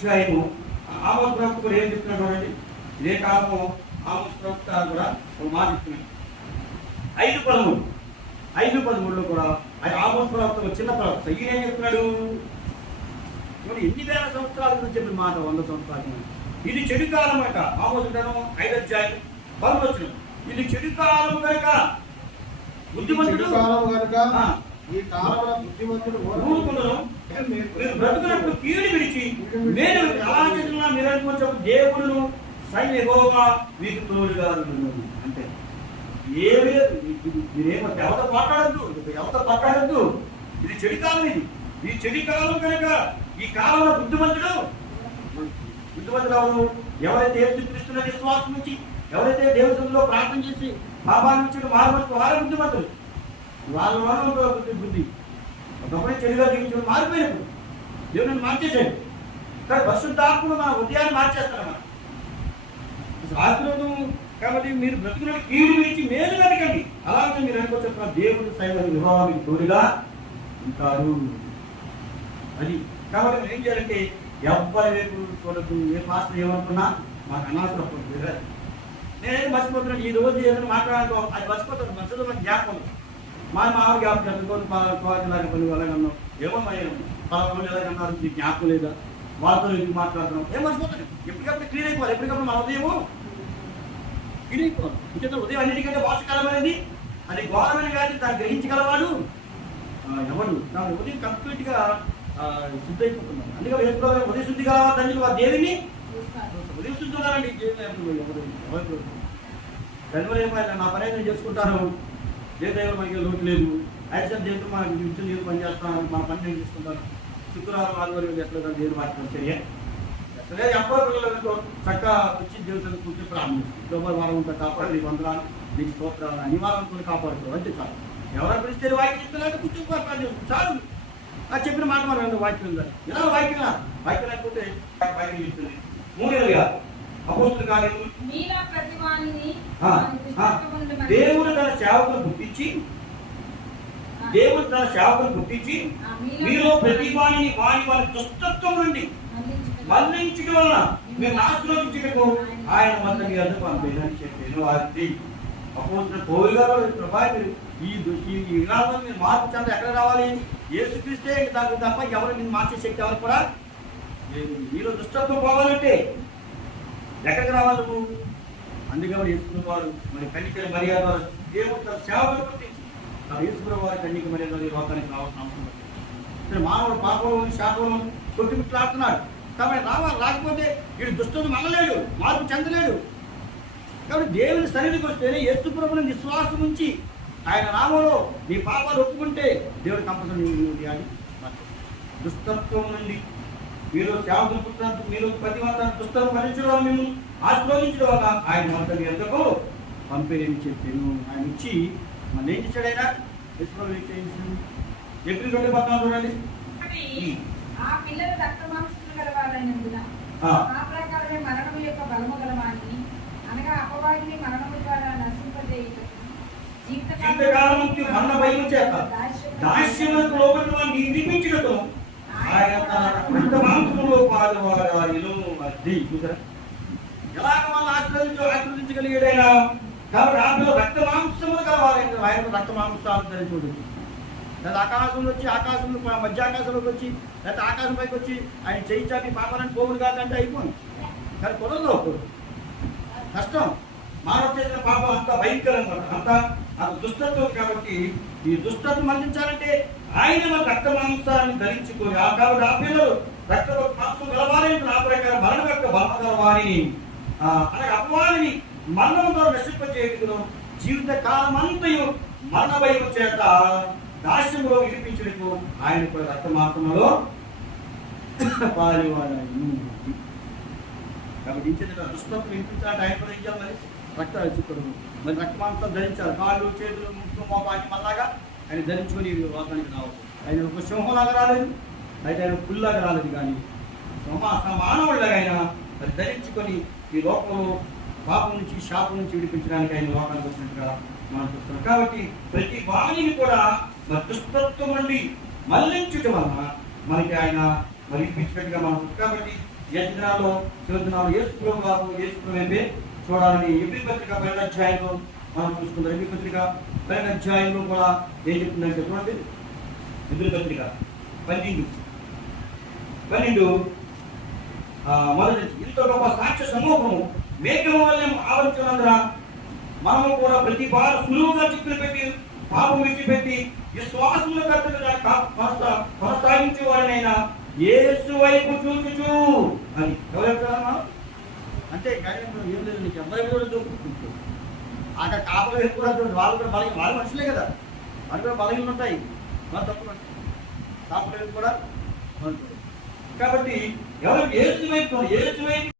అధ్యాయము ఆమోస్ ప్రవక్త కూడా ఏం చెప్తున్నాడు చూడండి. ఇదే కాలము ఆమోస్ ప్రవక్త కూడా ఒక మాట చెప్తున్నాడు. 5:13 కూడా ఆమోస్ ప్రవక్త చిన్న ప్రవక్త ఈయన ఏం చెప్తున్నాడు చూడండి. ఎన్ని వేల సంవత్సరాల గురించి చెప్పిన మాట, 100 సంవత్సరాలు. ఇది చెడు కాలం అట. ఆమోస్ గ్రంథం 5:10 ఇది చెడు కాలం కనుక బుద్ధిమంతుడు బ్రతుకున్నప్పుడు కీడు విడిచి నేను అలా చేసిన మీరు అనుకోవచ్చు దేవుడును సైన్యహోవా మీకు తోడుగా అంటే మీరేమో ఎవరితో మాట్లాడద్దు. ఇది చెడు కాలం. ఈ చెడు కాలం కనుక ఈ కాలంలో బుద్ధిమంతుడు ఎవరు? ఎవరైతే యేసుక్రీస్తున్న విశ్వాసం నుంచి, ఎవరైతే దేవుడిలో ప్రార్థన చేసి బాబా నుంచి మారవచ్చు వారే బుద్ధిమంతులు. వాళ్ళ బుద్ధి ఒకప్పుడే చెడుగా జీవించడం మారిపోయినప్పుడు దేవుడిని మార్చేసాడు. కానీ పరిశుద్ధాత్మను మన హృదయాన్ని మార్చేస్తారన్నమాట. ఆశీర్వాదం కాబట్టి మీరు బ్రతుకున్న కీడు విడిచి మేలు వెతకండి. అలాగే మీరు అనుకోవచ్చు దేవుడు సైన్య వివాహం మీకు తోడుగా ఉంటారు అది. కాబట్టి మీరు ఏం చేయాలంటే ఎవ్వరి వైపు చూడద్దు. ఏ పాస్టర్ ఏమనుకున్నా మాకు అనవసరం. నేనైతే మర్చిపోతున్నాను. ఈ రోజు ఏదైనా మాట్లాడాలో అది మర్చిపోతాను. మనసులో నాకు జ్ఞాపకం. మా మామూలు జ్ఞాపకం చదువుకొని లాగా పని ఎలాగన్నాం, ఏమో పదకొండు ఎలాగన్నారు, నీకు జ్ఞాపకం లేదా, వాళ్ళతో ఎందుకు మాట్లాడుతున్నాం, ఏం మర్చిపోతాను. ఎప్పటికప్పుడు క్లీన్ అయిపోవాలి. ఎప్పటికప్పుడు మన ఉదయము క్లీన్ అయిపోవాలి. ఇంకేదో ఉదయం అన్నిటికంటే వార్షికాలమైనది, అది ఘోరమైన వ్యాధి. దాన్ని గ్రహించగలవాడు ఎవడు? దాని ఉదయం కంప్లీట్గా శుద్ధి అయిపోతున్నాం. అందుకే వేసుకోవాలి. ఉదయం శుద్ధి కావాలి. దానికి వారు దేవుని ఉదయం శుద్ధి ఉండాలండి. జనవరి ఏమైనా నా పని నేను చేసుకుంటాను. దేవుడు మనకి లోటు లేదు. ఐదు దేవుడు మనకి ఇచ్చిన దేవుడు పని చేస్తాను. మన పని నేను చేసుకుంటాను. శుక్రవారం ఆదివారం ఎట్లా దేవుడు మాట్లాడు చర్య ఎట్లే ఎప్పటి పిల్లలతో చక్కగా వచ్చి దేవుడు కూర్చొని ప్రారంభించి వారం ఉంటా కాపాడు. నీకు వందనాలు, నీకు స్తోత్రాలు అనివారం కొన్ని కాపాడుతారు అంతే చాలు. ఎవరైనా పిలిస్తే వాక్యం చెప్తున్నారు కూర్చొని ప్రార్థన చేస్తుంది చాలు. అది చెప్పిన మాట మనం వాక్యం ఉండాలి. ఎలా వాక్యం లేకపోతే వాక్యం చెప్తుంది. 3 అపోస్తుల కార్యములు దేవుడు తన సేవకులను గుర్తించి మీలో ప్రతి వాణిని వారి దుష్టత్వం నుండి మళ్లించడం వలన మీరు నాశనకు ఆయన వద్ద మీ వద్దకు పంపేదని చెప్పాను. అది అపోస్తుల పౌలు గారు ప్రభావి ఈ విధానం మీరు మార్పు చెంద ఎక్కడ రావాలి? యేసుక్రీస్తే దానికి తప్ప ఎవరు మీరు మార్చే శక్తి ఎవరు కూడా లేదు. మీలో దుష్టత్వం పోవాలంటే ఎక్కడికి రావాలి నువ్వు? అందుకే వాడు యేసుకున్న వారు మరి కన్నిక మర్యాద దేవుడు తన సేవకులు గుర్తించి యేసుకున్న వారి కన్నిక మర్యాద లోకానికి రావాల్సిన అవసరం లేదు. మానవుడు పాపంలో శాపంలో కొట్టుమిట్లాడుతున్నాడు కాబట్టి రావాలి. రాకపోతే వీడు దుష్టను మళ్ళలేడు, మార్పు చెందలేడు. కాబట్టి దేవుని సన్నిధికి వస్తేనే యేసు ప్రభువుని విశ్వాసం ఉంచి ఆయన నామంలో నీ పాపాలు ఒప్పుకుంటే దేవుడు కంపల్సరీ అని దుష్టత్వం నుండి మీరు సేవకులు పుట్టినందుకు మీరు ప్రతి వంత దుష్టం భరించడం మేము ఆశీర్వదించడం వల్ల ఆయన వంత మీ ఎందుకు పంపేయని చెప్పాను. ఆయన ఇచ్చి మళ్ళీ ఏం చేశాడు? ఆయన ఏప్రిల్ 2 చూడండి. జీవితకాలముకి మరణ భయం చేత దాస్యములకు లోబడిన వారిని నిర్మించడంతో ఆయన తన రక్త మాంసంలో పాలువారాయను. అది చూసారా ఎలాగ మనం ఆశీర్వదించగలిగాడైనా. కాబట్టి ఆమెలో రక్త మాంసములు కలవాలి. ఆయన రక్త మాంసాలు ధరించు. లేదా ఆకాశంలో మధ్య ఆకాశంలోకి వచ్చి లేదా ఆకాశం పైకి వచ్చి ఆయన చేయించాలి పాపాలని పోగుడు కాదంటే అయిపోయింది. కానీ కుదరదు, కష్టం. మానవ చేసిన పాపం అంత భయంకరంగా అంత దుష్టత్వం. కాబట్టి ఈ దుష్టత్వం మళ్లించాలంటే ఆయన మన రక్త మాంసాన్ని ధరించుకొని కాబట్టి ఆ పిల్లలు రక్త మాంసం గలవారిని నా ప్రకారం మరణ యొక్క బలమ గలవారిని అలాగే అపవాదిని మరణంతో నశింపచేయటం జీవిత కాలమంతయు మరణ భయం చేత దాస్యంలో విడిపించడకు ఆయన కూడా రక్త మాంసంలో పాలివాడాయను. కాబట్టి దుష్టత్వం వినిపించాలంటే ఆయన కూడా ఏం చేయాలి? రక్త చిక్కుడు మరి రక్త మాంసం ధరించాలి. కాళ్ళు చేతులు ముక్కు మోపాన్ని మళ్ళాగా ఆయన ధరించుకొని లోకానికి రావచ్చు. ఆయన ఒక సింహంలాగా రాలేదు, అయితే ఆయన పుల్లాగా రాలేదు. కానీ మానవుడిలాగా ఆయన మరి ధరించుకొని ఈ లోకంలో పాపం నుంచి శాపం నుంచి విడిపించడానికి ఆయన లోకానికి వచ్చినట్టుగా మనం చూస్తున్నాం. కాబట్టి ప్రతి వాణిని కూడా మరి దుష్టత్వం నుండి మళ్లించడం వలన మనకి ఆయన మరి ఇప్పించినట్టుగా మనం. కాబట్టి యజ్ఞాల్లో చివరినాలు యేసుప్రభువే చూడాలని ఎబ్రీ పత్రిక 12వ అధ్యాయంలో మనం చూసుకుందాం. ఎబ్రీ పత్రిక 12వ అధ్యాయంలో కూడా ఏం చెప్తుందంటే చూడండి, ఎబ్రీ పత్రిక 12 మొదటి ఇంత గొప్ప సాక్ష్య సమూహము మేఘము వల్లే ఆవరించినందున మనము కూడా ప్రతి వారు సులువుగా చిక్కులు పెట్టి పాపం విడిచిపెట్టి విశ్వాసముల కర్తగా కొనసాగించే వాడినైనా యేసు వైపు చూచుచు అని ఎవరు అంటే ఏం లేదు, నీకు ఎవరి కూడా చూపుకుంటూ అక్కడ కాపలు ఎక్కువ వాళ్ళు కూడా వాళ్ళు మనుషులే కదా, వాళ్ళు కూడా బలహీనలు ఉంటాయి, వాళ్ళు తప్పు కాపలు కూడా. కాబట్టి ఎవరు యేసు వైపు